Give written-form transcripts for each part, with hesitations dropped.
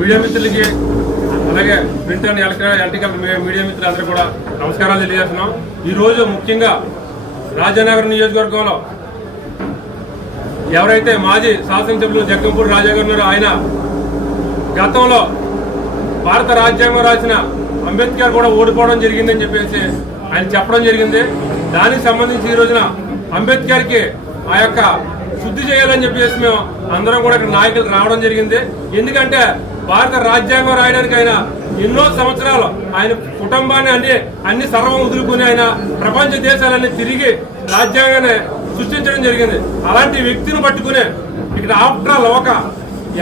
Media మిత్రులకి అలాగే print and electrical media మిత్రులందరూ కూడా నమస్కారాలు తెలియజేస్తున్నాం. ఈరోజు ముఖ్యంగా రాజానగర్ నియోజకవర్గంలో ఎవరైతే మాజీ శాసనసభ్యులు జగ్గంపూడి రాజా గారు ఉన్నారో ఆయన గతంలో భారత రాజ్యాంగం రాసిన అంబేద్కర్ కూడా ఓడిపోవడం జరిగిందని చెప్పేసి ఆయన చెప్పడం జరిగింది. దానికి సంబంధించి ఈ రోజున అంబేద్కర్కి ఆ యొక్క శుద్ధి చేయాలని చెప్పేసి మేము అందరం కూడా ఇక్కడ నాయకులు రావడం జరిగింది. ఎందుకంటే భారత రాజ్యాంగం రాయడానికి ఆయన ఎన్నో సంవత్సరాలు ఆయన కుటుంబాన్ని అన్ని సర్వం వదులుకుని ఆయన ప్రపంచ దేశాలన్నీ తిరిగి రాజ్యాంగాన్ని సృష్టించడం జరిగింది. అలాంటి వ్యక్తిని పట్టుకునే ఇక్కడ ఆఫ్టర్ ఆల్ ఒక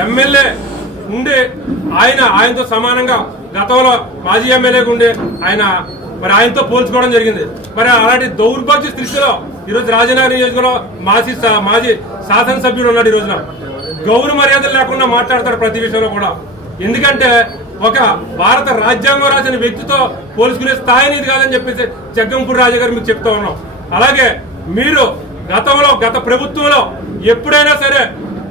ఎమ్మెల్యే ఉండి ఆయనతో సమానంగా గతంలో మాజీ ఎమ్మెల్యేగా ఉండి ఆయనతో పోల్చుకోవడం జరిగింది. మరి అలాంటి దౌర్భాగ్య స్థితిలో ఈరోజు రాజనగర్ నియోజకవర్గంలో మాజీ శాసనసభ్యుడు ఉన్నాడు. ఈ రోజున గౌరవ మర్యాదలు లేకుండా మాట్లాడతారు ప్రతి విషయంలో కూడా. ఎందుకంటే ఒక భారత రాజ్యాంగం రాసిన వ్యక్తితో పోల్చుకునే స్థాయిని ఇది కాదని చెప్పేసి జగ్గంపూడి రాజా గారు మీకు చెప్తా ఉన్నాం. అలాగే మీరు గత ప్రభుత్వంలో ఎప్పుడైనా సరే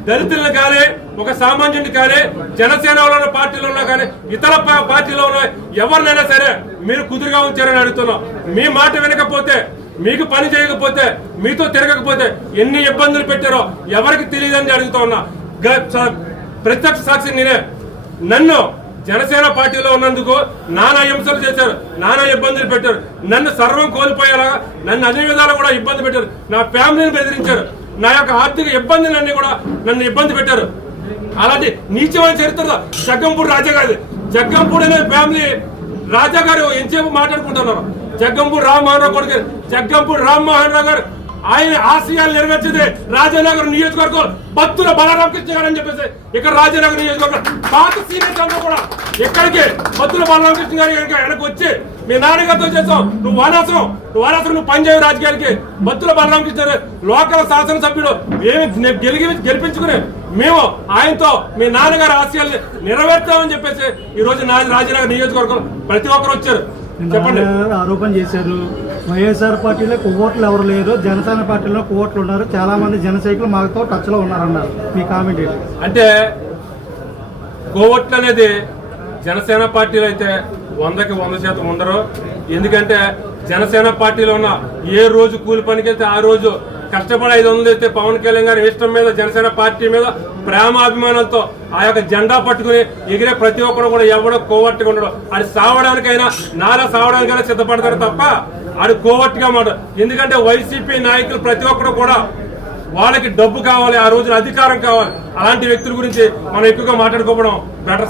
దళితులను కానీ ఒక సామాన్యుడిని కానీ జనసేనలో ఉన్న పార్టీలో ఉన్నా కానీ ఇతర పార్టీలో ఉన్న ఎవరినైనా సరే మీరు కుదురుగా ఉంచారని అడుగుతున్నాం. మీ మాట వినకపోతే, మీకు పని చేయకపోతే, మీతో తిరగకపోతే ఎన్ని ఇబ్బందులు పెట్టారో ఎవరికి తెలియదని అడుగుతా ఉన్నా. ప్రత్యక్ష సాక్షి నేనే. నన్ను జనసేన పార్టీలో ఉన్నందుకు నానా హింసలు చేశారు, నానా ఇబ్బందులు పెట్టారు, నన్ను సర్వం కోల్పోయేలా నన్ను అన్ని విధాలు కూడా ఇబ్బంది పెట్టారు, నా ఫ్యామిలీని బెదిరించారు, నా యొక్క ఆర్థిక ఇబ్బందులన్నీ కూడా నన్ను ఇబ్బంది పెట్టారు. అలాంటి నీచమైన చరిత్రలో జగ్గంపూడి రాజా గారి జగ్గంపూడి అనే ఫ్యామిలీ రాజా గారు ఎంతసేపు మాట్లాడుకుంటున్నారు. జగ్గంపూడి రామ్మోహన్ రావు కొడుకు జగ్గంపూడి రామ్మోహన్ రావు గారు ఆయన ఆశయాలు నెరవేర్చేది రాజానగర్ నియోజకవర్గం బత్తుల బలరామకృష్ణ గారు అని చెప్పేసి ఇక్కడ రాజానగర్ నియోజకవర్గం పాత సీనియర్స్ అందరూ కూడా ఇక్కడికి బత్తుల బలరామకృష్ణ గారి వెనక్కి వచ్చి మీ నాన్నగారితో చేసాం, నువ్వు వానాసరం నువ్వు పనిచేయ రాజకీయాలకి బత్తుల బలరామకృష్ణ లోకల్ శాసనసభ్యుడు గెలిపించుకుని మేము ఆయనతో మీ నాన్నగారి ఆశయాల్ని నెరవేర్తామని చెప్పేసి ఈ రోజు రాజానగర్ నియోజకవర్గం ప్రతి ఒక్కరు వచ్చారు. చెప్పండి. ఆరోపణ చేశారు, వైఎస్ఆర్ పార్టీలో కొవ్వోట్లు ఎవరు లేరు, జనసేన పార్టీలో కొవ్వోట్లు ఉన్నారు, చాలా మంది జన సైకిల్ మాతో టచ్ లో ఉన్నారన్నారు. మీ కామెంట్ అంటే కోవట్లు అనేది జనసేన పార్టీలో అయితే 100కి 100% ఉండరు. ఎందుకంటే జనసేన పార్టీలో ఉన్న ఏ రోజు కూలి పనికి వెళ్తే ఆ రోజు కష్టపడి 500 అయితే పవన్ కళ్యాణ్ గారి ఇష్టం మీద జనసేన పార్టీ మీద ప్రేమాభిమానాలతో ఆ యొక్క జెండా పట్టుకుని ఎగిరే ప్రతి ఒక్కరు కూడా ఎవడో కోవట్టుగా ఉండడు. అది సావడానికైనా నాలా సావడానికైనా సిద్ధపడతారు తప్ప అది కోవట్టుగా మాట. ఎందుకంటే వైసీపీ నాయకులు ప్రతి ఒక్కరు కూడా వాళ్ళకి డబ్బు కావాలి, ఆ రోజున అధికారం కావాలి. అలాంటి వ్యక్తుల గురించి మనం ఎక్కువగా మాట్లాడుకోవడం బెటర్.